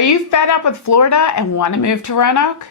Are you fed up with Florida and want to move to Roanoke?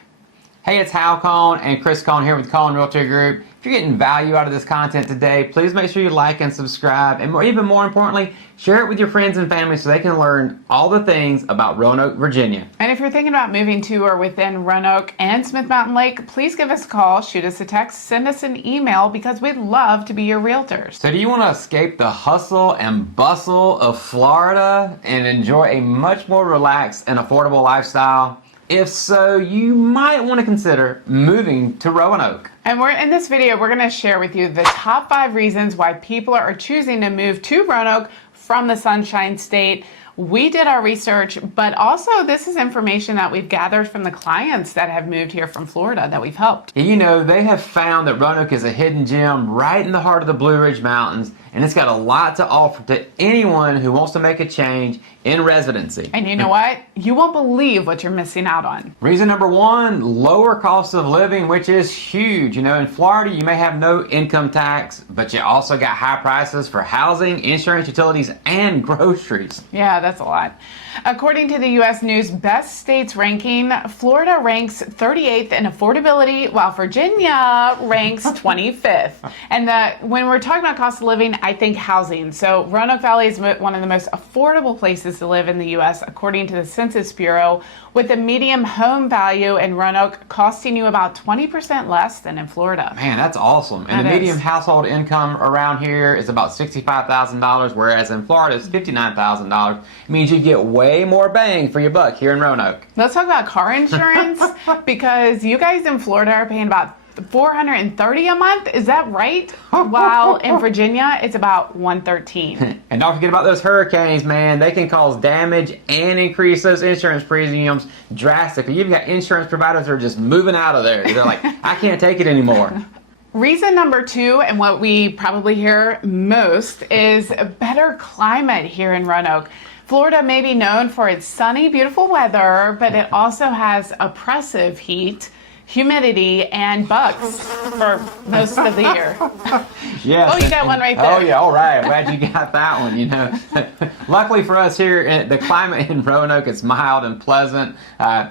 Hey, it's Hal Cone and Kris Cone here with Cone Realty Group. If you're getting value out of this content today, please make sure you like and subscribe, and even more importantly, share it with your friends and family so they can learn all the things about Roanoke, Virginia. And if you're thinking about moving to or within Roanoke and Smith Mountain Lake, please give us a call, shoot us a text, send us an email, because we'd love to be your realtors. So do you want to escape the hustle and bustle of Florida and enjoy a much more relaxed and affordable lifestyle? If so, you might want to consider moving to Roanoke. And in this video, we're going to share with you the top 5 reasons why people are choosing to move to Roanoke from the Sunshine State. We did our research, but also this is information that we've gathered from the clients that have moved here from Florida that we've helped. You know, they have found that Roanoke is a hidden gem right in the heart of the Blue Ridge Mountains, and it's got a lot to offer to anyone who wants to make a change in residency. And you know what? You won't believe what you're missing out on. Reason number 1, lower cost of living, which is huge. You know, in Florida, you may have no income tax, but you also got high prices for housing, insurance, utilities, and groceries. Yeah, that's a lot. According to the U.S. News Best States ranking, Florida ranks 38th in affordability, while Virginia ranks 25th. And when we're talking about cost of living, I think housing. So Roanoke Valley is one of the most affordable places to live in the U.S., according to the Census Bureau, with a median home value in Roanoke costing you about 20% less than in Florida. Man, that's awesome. And the median household income around here is about $65,000, whereas in Florida it's $59,000. It means you get way more bang for your buck here in Roanoke. Let's talk about car insurance, because you guys in Florida are paying about $430 a month, is that right? While in Virginia, it's about $113. And don't forget about those hurricanes, man. They can cause damage and increase those insurance premiums drastically. You've got insurance providers that are just moving out of there. They're like, I can't take it anymore. Reason number 2, and what we probably hear most, is a better climate here in Roanoke. Florida may be known for its sunny, beautiful weather, but it also has oppressive heat, humidity, and bugs for most of the year. Yes. Oh, you got one right there. Oh, yeah, all right. Glad you got that one, you know. Luckily for us here, the climate in Roanoke is mild and pleasant.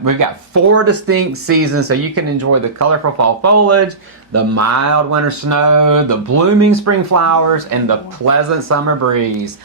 We've got 4 distinct seasons, so you can enjoy the colorful fall foliage, the mild winter snow, the blooming spring flowers, and the pleasant summer breeze.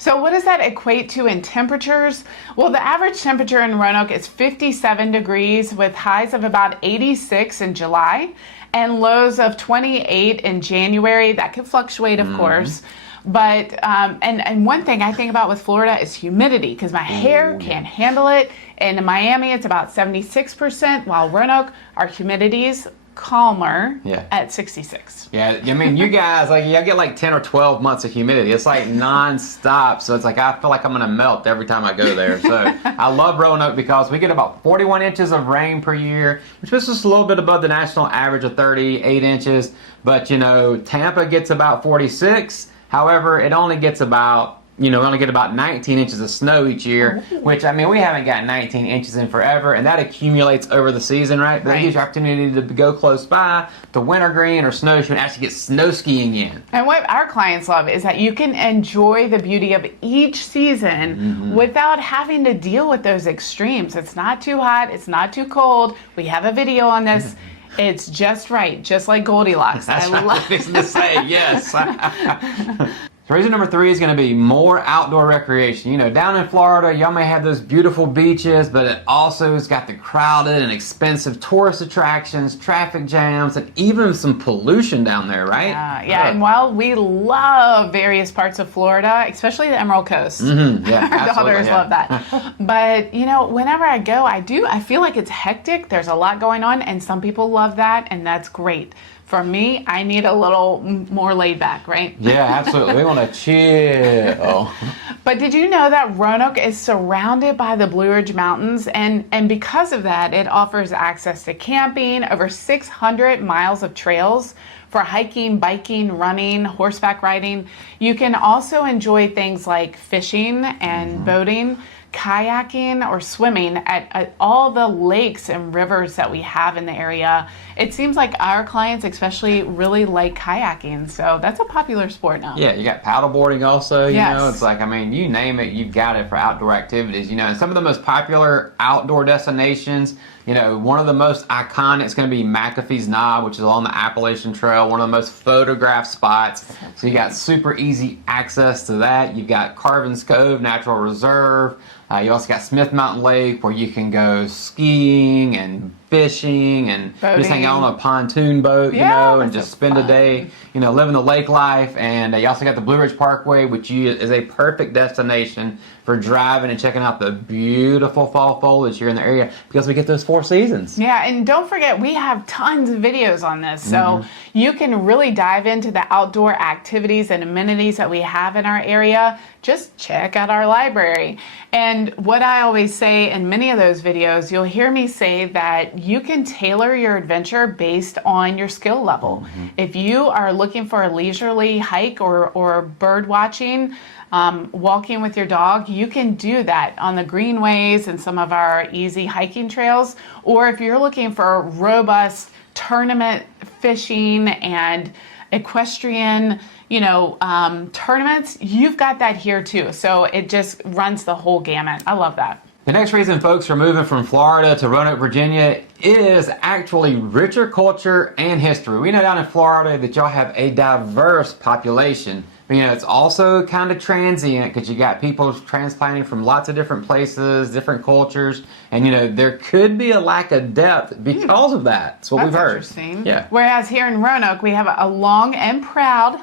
So what does that equate to in temperatures? Well, the average temperature in Roanoke is 57 degrees with highs of about 86 in July and lows of 28 in January. That could fluctuate, of course. But, and one thing I think about with Florida is humidity, because my hair can't handle it. In Miami, it's about 76%, while Roanoke, our humidity's calmer at 66. Yeah, I mean, you guys, like, you get like 10 or 12 months of humidity. It's like non-stop, so it's like I feel like I'm going to melt every time I go there. So I love Roanoke because we get about 41 inches of rain per year, which is just a little bit above the national average of 38 inches. But, you know, Tampa gets about 46. However, it only gets about, we only get about 19 inches of snow each year, which, I mean, we haven't got 19 inches in forever, and that accumulates over the season, right? But it gives you opportunity to go close by to wintergreen or snowshoe and actually get snow skiing in. And what our clients love is that you can enjoy the beauty of each season without having to deal with those extremes. It's not too hot, it's not too cold. We have a video on this. It's just right, just like Goldilocks. That's what I was fixing to say, yes. So reason number 3 is going to be more outdoor recreation. You know, down in Florida, y'all may have those beautiful beaches, but it also has got the crowded and expensive tourist attractions, traffic jams, and even some pollution down there, right? Yeah. And while we love various parts of Florida, especially the Emerald Coast, our daughters love that. But, you know, whenever I go, I feel like it's hectic. There's a lot going on, and some people love that, and that's great. For me, I need a little more laid back, right? Yeah, absolutely. We want to chill. But did you know that Roanoke is surrounded by the Blue Ridge Mountains? And because of that, it offers access to camping, over 600 miles of trails for hiking, biking, running, horseback riding. You can also enjoy things like fishing and boating, kayaking or swimming at all the lakes and rivers that we have in the area. It seems like our clients especially really like kayaking, so that's a popular sport now. Yeah, you got paddleboarding also, you Yes. know, it's like, I mean, you name it, you've got it for outdoor activities, you know, and some of the most popular outdoor destinations, you know, one of the most iconic is going to be McAfee's Knob, which is along the Appalachian Trail, one of the most photographed spots. So you got super easy access to that. You've got Carvin's Cove Natural Reserve. You also got Smith Mountain Lake, where you can go skiing and fishing and just hang out on a pontoon boat, you know, and just spend a day, you know, living the lake life. And you also got the Blue Ridge Parkway, which is a perfect destination for driving and checking out the beautiful fall foliage here in the area, because we get those 4 seasons. Yeah, and don't forget, we have tons of videos on this, so you can really dive into the outdoor activities and amenities that we have in our area. Just check out our library. And what I always say in many of those videos, you'll hear me say that you can tailor your adventure based on your skill level. If you are looking for a leisurely hike or bird watching, walking with your dog, you can do that on the greenways and some of our easy hiking trails. Or if you're looking for robust tournament fishing and equestrian, you know, tournaments, you've got that here too. So it just runs the whole gamut. I love that. The next reason folks are moving from Florida to Roanoke, Virginia is actually richer culture and history. We know down in Florida that y'all have a diverse population. But, you know, it's also kind of transient, because you got people transplanting from lots of different places, different cultures, and, you know, there could be a lack of depth because of that. That's what we've heard. Interesting. Yeah. Whereas here in Roanoke, we have a long and proud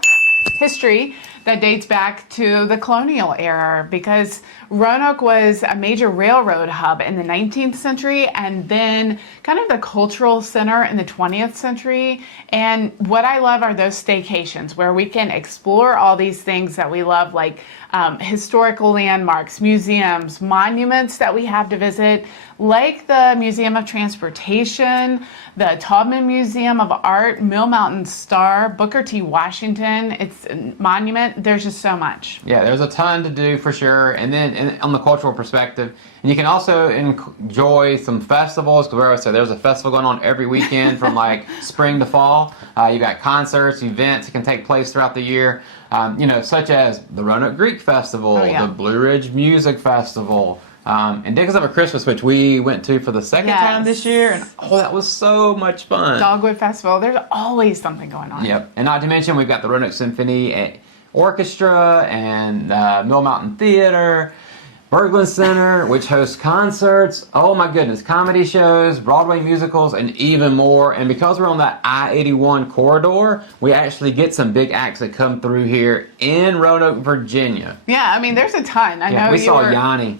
history that dates back to the colonial era, because Roanoke was a major railroad hub in the 19th century and then kind of the cultural center in the 20th century. And what I love are those staycations where we can explore all these things that we love, like historical landmarks, museums, monuments that we have to visit, like the Museum of Transportation, the Taubman Museum of Art, Mill Mountain Star, Booker T. Washington. It's a monument. There's just so much. Yeah, there's a ton to do for sure. And then on the cultural perspective, and you can also enjoy some festivals, because there's a festival going on every weekend from like spring to fall. You got concerts, events that can take place throughout the year, you know, such as the Roanoke Greek Festival, the Blue Ridge Music Festival, and Dickens of a Christmas, which we went to for the second time this year, and that was so much fun. Dogwood Festival, there's always something going on. Yep, and not to mention we've got the Roanoke Symphony Orchestra and Mill Mountain Theater, Berglund Center, which hosts concerts, oh my goodness, comedy shows, Broadway musicals, and even more. And because we're on that I-81 corridor, we actually get some big acts that come through here in Roanoke, Virginia. Yeah, I mean, there's a ton. I know we saw Yanni.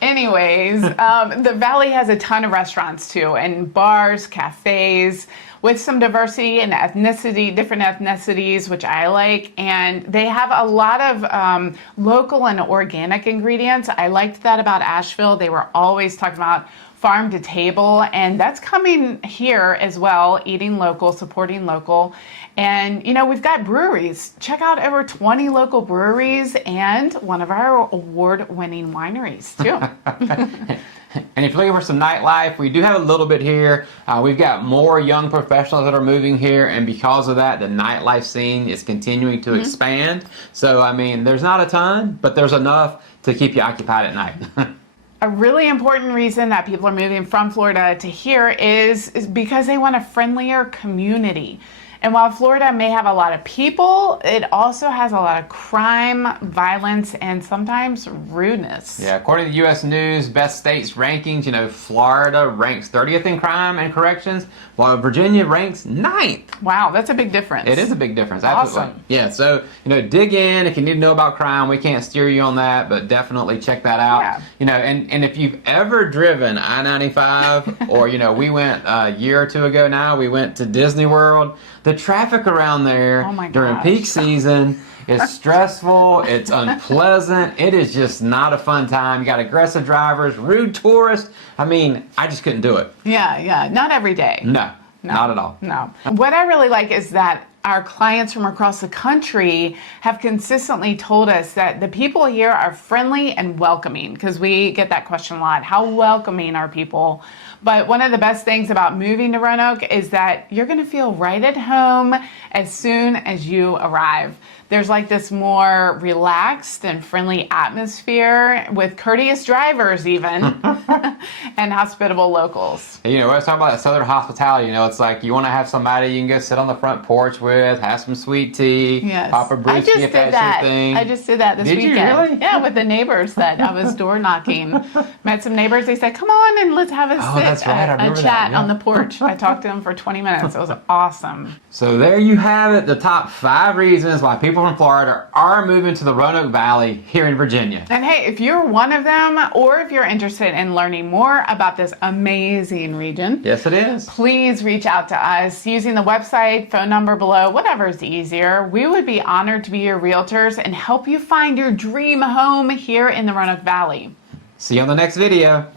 Anyways, the Valley has a ton of restaurants too, and bars, cafes, with some diversity and ethnicity, different ethnicities, which I like. And they have a lot of local and organic ingredients. I liked that about Asheville. They were always talking about farm to table, and that's coming here as well, eating local, supporting local. And, you know, we've got breweries. Check out over 20 local breweries and one of our award-winning wineries, too. And if you're looking for some nightlife, we do have a little bit here. We've got more young professionals that are moving here, and because of that, the nightlife scene is continuing to expand. So, I mean, there's not a ton, but there's enough to keep you occupied at night. A really important reason that people are moving from Florida to here is because they want a friendlier community. And while Florida may have a lot of people, it also has a lot of crime, violence, and sometimes rudeness. Yeah, according to the U.S. News Best States rankings, you know, Florida ranks 30th in crime and corrections, while Virginia ranks 9th. Wow, that's a big difference. It is a big difference. Awesome. Absolutely. Yeah, so, you know, dig in. If you need to know about crime, we can't steer you on that, but definitely check that out. Yeah. You know, and if you've ever driven I-95, or, you know, we went a year or two ago now, we went to Disney World. The traffic around there during peak season is stressful, it's unpleasant, it is just not a fun time. You got aggressive drivers, rude tourists. I mean, I just couldn't do it. Yeah, not every day. No, not at all. No. What I really like is that our clients from across the country have consistently told us that the people here are friendly and welcoming, because we get that question a lot. How welcoming are people? But one of the best things about moving to Roanoke is that you're going to feel right at home as soon as you arrive. There's like this more relaxed and friendly atmosphere with courteous drivers even and hospitable locals. You know, we're talking about that Southern hospitality. You know, it's like you want to have somebody you can go sit on the front porch with, have some sweet tea, Yes. pop a brewski if that's your thing. I just did that this Did weekend. you really? Yeah, with the neighbors that I was door knocking. Met some neighbors. They said, come on and let's have a that's right. I remember chat that, yeah. on the porch. I talked to them for 20 minutes. It was awesome. So there you have it, the top 5 reasons why people from Florida are moving to the Roanoke Valley here in Virginia. And hey, if you're one of them, or if you're interested in learning more about this amazing region, Yes, it is. please reach out to us using the website, phone number below, whatever is easier. We would be honored to be your realtors and help you find your dream home here in the Roanoke Valley. See you on the next video.